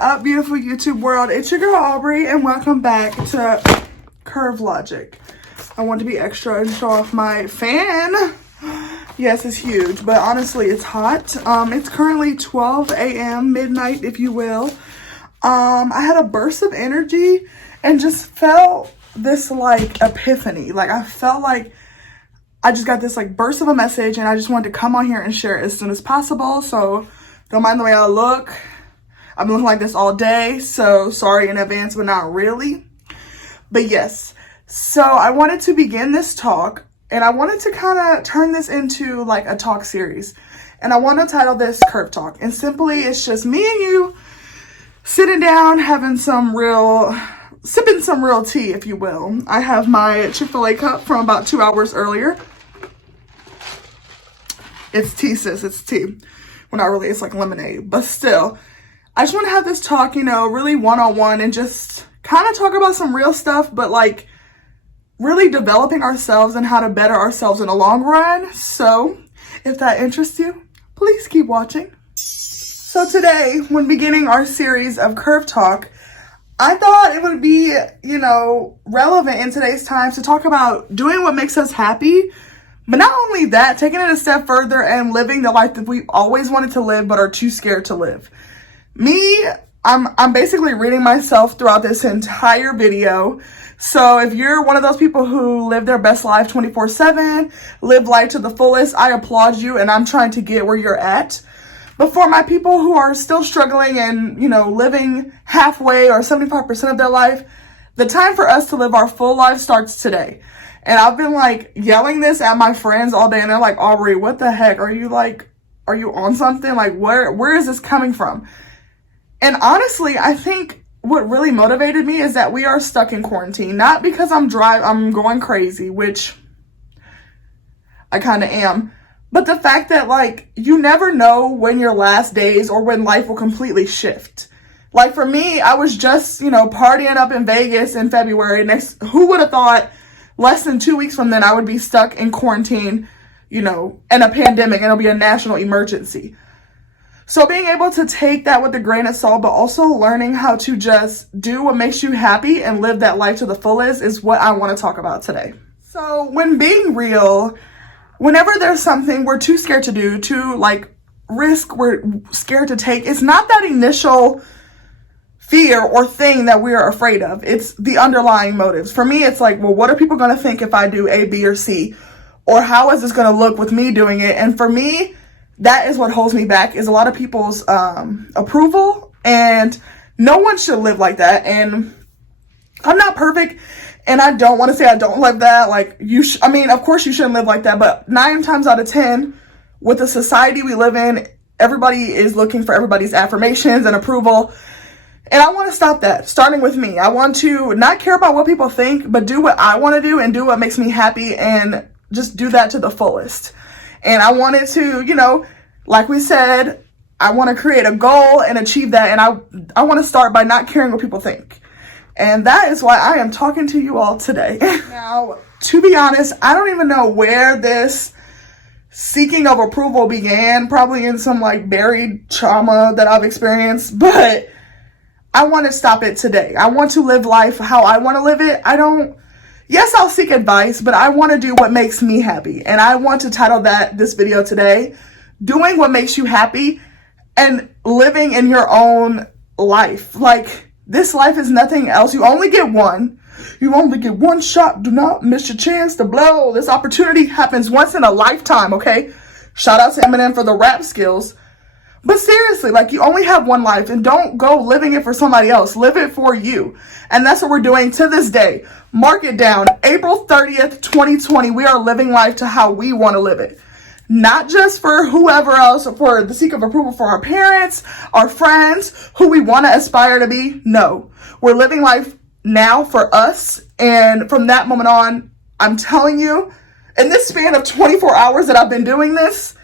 up, beautiful YouTube world? It's your girl Aubrey, and welcome back to Curve Logic. I want to be extra and show off my fan. Yes, it's huge, but honestly, it's hot. It's currently 12 a.m., midnight, if you will. I had a burst of energy and just felt this like epiphany. Like I felt like I just got this like burst of a message, and I just wanted to come on here and share it as soon as possible. So don't mind the way I look. I've been looking like this all day, so sorry in advance, but not really. But yes, so I wanted to begin this talk, and I wanted to kind of turn this into like a talk series. And I want to title this Curve Talk. And simply, it's just me and you sitting down, having sipping some real tea, if you will. I have my Chick-fil-A cup from about 2 hours earlier. It's tea, sis, it's tea. Well, not really, it's like lemonade, but still. I just want to have this talk, you know, really one-on-one and just kind of talk about some real stuff, but like really developing ourselves and how to better ourselves in the long run. So if that interests you, please keep watching. So today, when beginning our series of Curve Talk, I thought it would be, you know, relevant in today's times to talk about doing what makes us happy, but not only that, taking it a step further and living the life that we always wanted to live but are too scared to live. Me, I'm basically reading myself throughout this entire video. So if you're one of those people who live their best life 24/7, live life to the fullest, I applaud you, and I'm trying to get where you're at. But for my people who are still struggling and, you know, living halfway or 75% of their life, the time for us to live our full life starts today. And I've been like yelling this at my friends all day, and they're like, Aubrey, what the heck? Are you on something? Like, where is this coming from? And honestly, I think what really motivated me is that we are stuck in quarantine. Not because I'm going crazy, which I kind of am. But the fact that, like, you never know when your last days or when life will completely shift. Like, for me, I was just, you know, partying up in Vegas in February. Who would have thought less than 2 weeks from then I would be stuck in quarantine, you know, in a pandemic, and it'll be a national emergency. So being able to take that with a grain of salt, but also learning how to just do what makes you happy and live that life to the fullest is what I want to talk about today. So when being real, whenever there's something we're too scared to do, to like risk, we're scared to take, it's not that initial fear or thing that we are afraid of. It's the underlying motives. For me, it's like, well, what are people going to think if I do A, B, or C? Or how is this going to look with me doing it? And for me, that is what holds me back, is a lot of people's approval. And no one should live like that. And I'm not perfect. And I don't want to say I don't live that. Like, I mean, of course you shouldn't live like that. But 9 times out of 10, with the society we live in, everybody is looking for everybody's affirmations and approval. And I want to stop that, starting with me. I want to not care about what people think, but do what I want to do and do what makes me happy, and just do that to the fullest. And I wanted to, you know, like we said, I want to create a goal and achieve that. And I want to start by not caring what people think. And that is why I am talking to you all today. Now, to be honest, I don't even know where this seeking of approval began. Probably in some like buried trauma that I've experienced. But I want to stop it today. I want to live life how I want to live it. Yes, I'll seek advice, but I want to do what makes me happy. And I want to title this video today, Doing What Makes You Happy and Living in Your Own Life. Like, this life is nothing else. You only get one. You only get one shot. Do not miss your chance to blow. This opportunity happens once in a lifetime, okay? Shout out to Eminem for the rap skills. But seriously, like, you only have one life, and don't go living it for somebody else. Live it for you. And that's what we're doing to this day. Mark it down. April 30th, 2020, we are living life to how we want to live it. Not just for whoever else, for the sake of approval for our parents, our friends, who we want to aspire to be. No, we're living life now for us. And from that moment on, I'm telling you, in this span of 24 hours that I've been doing this,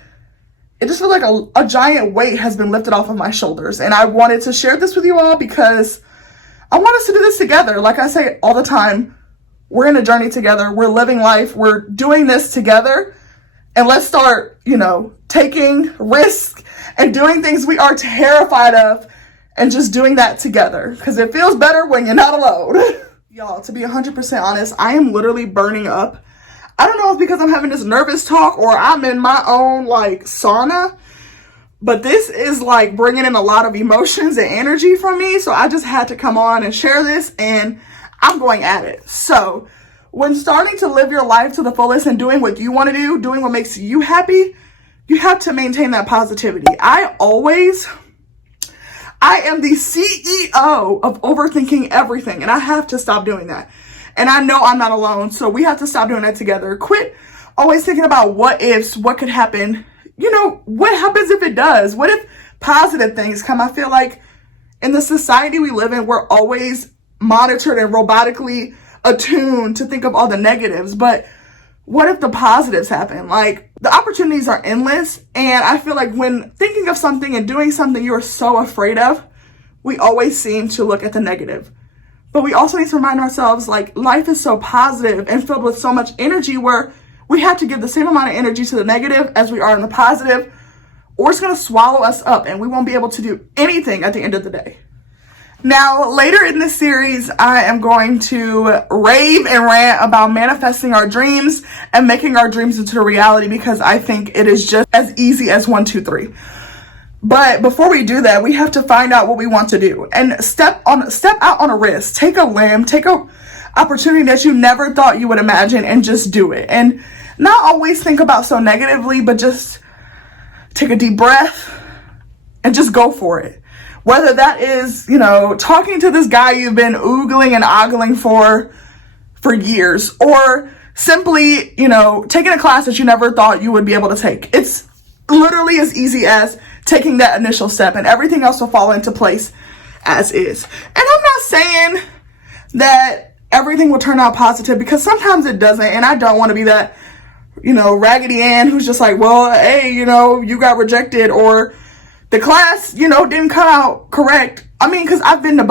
it just feels like a giant weight has been lifted off of my shoulders. And I wanted to share this with you all because I want us to do this together. Like I say all the time, we're in a journey together. We're living life. We're doing this together. And let's start, you know, taking risks and doing things we are terrified of and just doing that together, because it feels better when you're not alone. Y'all, to be 100% honest, I am literally burning up. I don't know if it's because I'm having this nervous talk or I'm in my own like sauna, but this is like bringing in a lot of emotions and energy from me. So I just had to come on and share this, and I'm going at it. So when starting to live your life to the fullest and doing what you want to do, doing what makes you happy, you have to maintain that positivity. I am the CEO of overthinking everything, and I have to stop doing that. And I know I'm not alone, so we have to stop doing that together. Quit always thinking about what ifs, what could happen. You know, what happens if it does? What if positive things come? I feel like in the society we live in, we're always monitored and robotically attuned to think of all the negatives. But what if the positives happen? Like, the opportunities are endless. And I feel like when thinking of something and doing something you're so afraid of, we always seem to look at the negative. But we also need to remind ourselves, like, life is so positive and filled with so much energy where we have to give the same amount of energy to the negative as we are in the positive, or it's going to swallow us up and we won't be able to do anything at the end of the day. Now, later in this series, I am going to rave and rant about manifesting our dreams and making our dreams into a reality, because I think it is just as easy as 1, 2, 3. But before we do that, we have to find out what we want to do and step out on a risk. Take a limb, take a opportunity that you never thought you would imagine, and just do it. And not always think about so negatively, but just take a deep breath and just go for it. Whether that is, you know, talking to this guy you've been oogling and ogling for years, or simply, you know, taking a class that you never thought you would be able to take. It's literally as easy as taking that initial step, and everything else will fall into place as is. And I'm not saying that everything will turn out positive, because sometimes it doesn't, and I don't want to be that, you know, Raggedy Ann who's just like, well, hey, you know, you got rejected, or the class, you know, didn't come out correct. I mean, because I've been in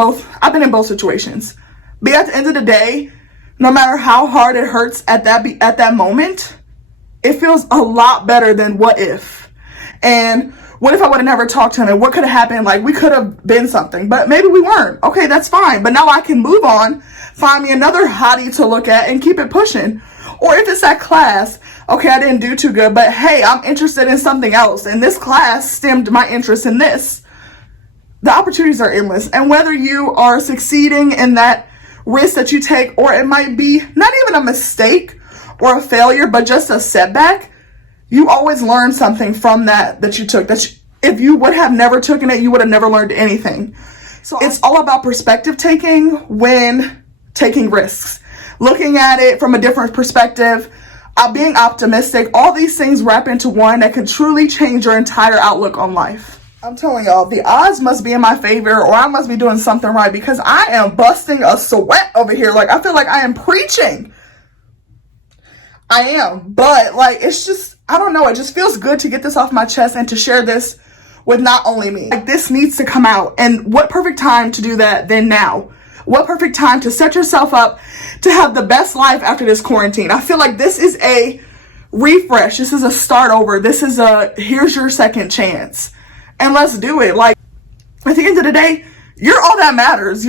both situations. But at the end of the day, no matter how hard it hurts at that moment, it feels a lot better than what if. And what if I would have never talked to him, and what could have happened? Like, we could have been something, but maybe we weren't. Okay, that's fine. But now I can move on, find me another hottie to look at, and keep it pushing. Or if it's that class, okay, I didn't do too good, but hey, I'm interested in something else, and this class stemmed my interest in this. The opportunities are endless. And whether you are succeeding in that risk that you take, or it might be not even a mistake or a failure, but just a setback, you always learn something from that you took. If you would have never taken it, you would have never learned anything. So it's all about perspective taking when taking risks. Looking at it from a different perspective, being optimistic, all these things wrap into one that can truly change your entire outlook on life. I'm telling y'all, the odds must be in my favor, or I must be doing something right, because I am busting a sweat over here. Like, I feel like I am preaching. I am, but like, it's just, I don't know, it just feels good to get this off my chest and to share this with not only me. Like, this needs to come out, and what perfect time to do that than now? What perfect time to set yourself up to have the best life after this quarantine? I feel like this is a refresh. This is a start over. This is here's your second chance. And let's do it. Like, at the end of the day, you're all that matters.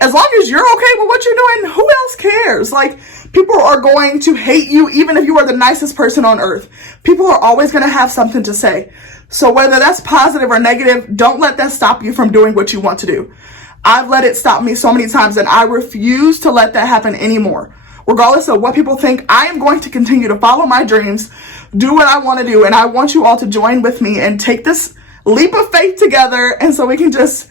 As long as you're okay with what you're doing, who else cares? Like, people are going to hate you even if you are the nicest person on earth. People are always going to have something to say. So whether that's positive or negative, don't let that stop you from doing what you want to do. I've let it stop me so many times, and I refuse to let that happen anymore. Regardless of what people think, I am going to continue to follow my dreams, do what I want to do, and I want you all to join with me and take this leap of faith together, and so we can just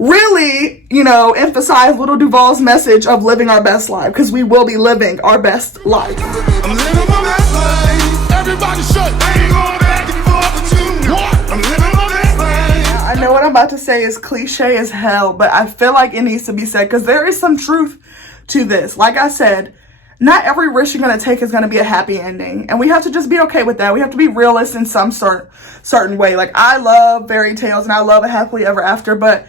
really, you know, emphasize Little Duval's message of living our best life, because we will be living our best life. I'm living my best life. Everybody shut. I ain't going back and forth with you. What? I'm living my best life. I know what I'm about to say is cliche as hell, but I feel like it needs to be said, because there is some truth to this. Like I said, not every risk you're going to take is going to be a happy ending, and we have to just be okay with that. We have to be realist in some certain way. Like, I love fairy tales and I love a happily ever after, but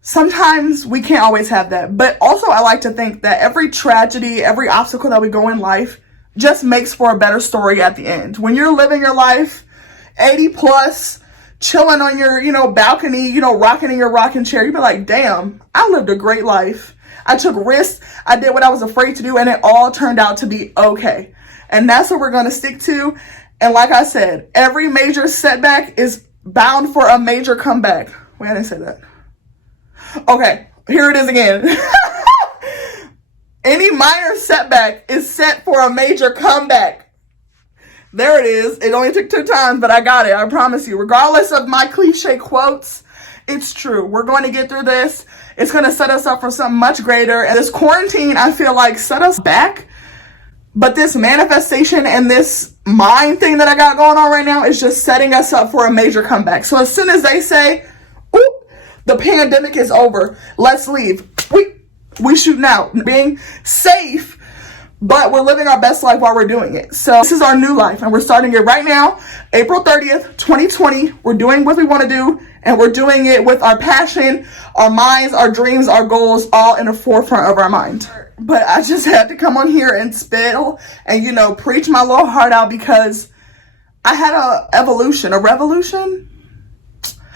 sometimes we can't always have that. But also, I like to think that every tragedy, every obstacle that we go in life just makes for a better story at the end. When you're living your life 80 plus, chilling on your, balcony, rocking in your rocking chair. You'd be like, damn, I lived a great life. I took risks. I did what I was afraid to do, and it all turned out to be okay. And that's what we're going to stick to. And like I said, every major setback is bound for a major comeback. Wait, I didn't say that. Okay, here it is again. Any minor setback is set for a major comeback. There it is. It only took 2 times, but I got it. I promise you. Regardless of my cliche quotes, it's true. We're going to get through this. It's going to set us up for something much greater. And this quarantine, I feel like, set us back. But this manifestation and this mind thing that I got going on right now is just setting us up for a major comeback. So as soon as they say, oop, the pandemic is over, let's leave, we shooting out, being safe, but we're living our best life while we're doing it. So this is our new life, and we're starting it right now, April 30th, 2020. We're doing what we want to do, and we're doing it with our passion, our minds, our dreams, our goals, all in the forefront of our mind. But I just had to come on here and spill and, preach my little heart out, because I had a evolution, a revolution,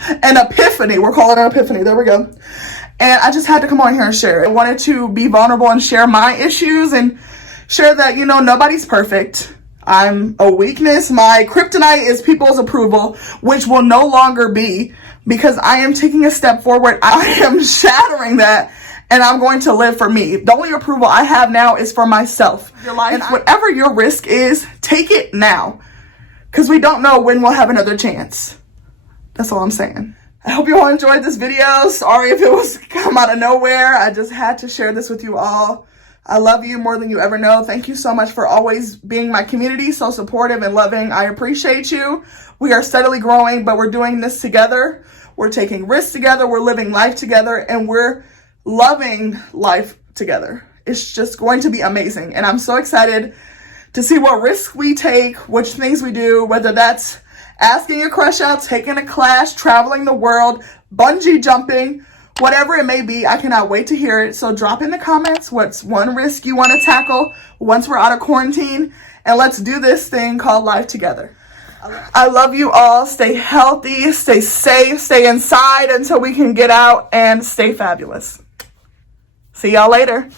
an epiphany. We're calling it an epiphany. There we go. And I just had to come on here and share. I wanted to be vulnerable and share my issues and share that, nobody's perfect. I'm a weakness. My kryptonite is people's approval, which will no longer be, because I am taking a step forward. I am shattering that, and I'm going to live for me. The only approval I have now is for myself. Your life, and whatever your risk is, take it now, because we don't know when we'll have another chance. That's all I'm saying. I hope you all enjoyed this video. Sorry if it was come out of nowhere. I just had to share this with you all. I love you more than you ever know. Thank you so much for always being my community, so supportive and loving. I appreciate you. We are steadily growing, but we're doing this together. We're taking risks together. We're living life together, and we're loving life together. It's just going to be amazing. And I'm so excited to see what risks we take, which things we do, whether that's asking a crush out, taking a class, traveling the world, bungee jumping, whatever it may be. I cannot wait to hear it. So drop in the comments what's one risk you want to tackle once we're out of quarantine, and let's do this thing called life together. I love you all. Stay healthy, stay safe, stay inside until we can get out, and stay fabulous. See y'all later.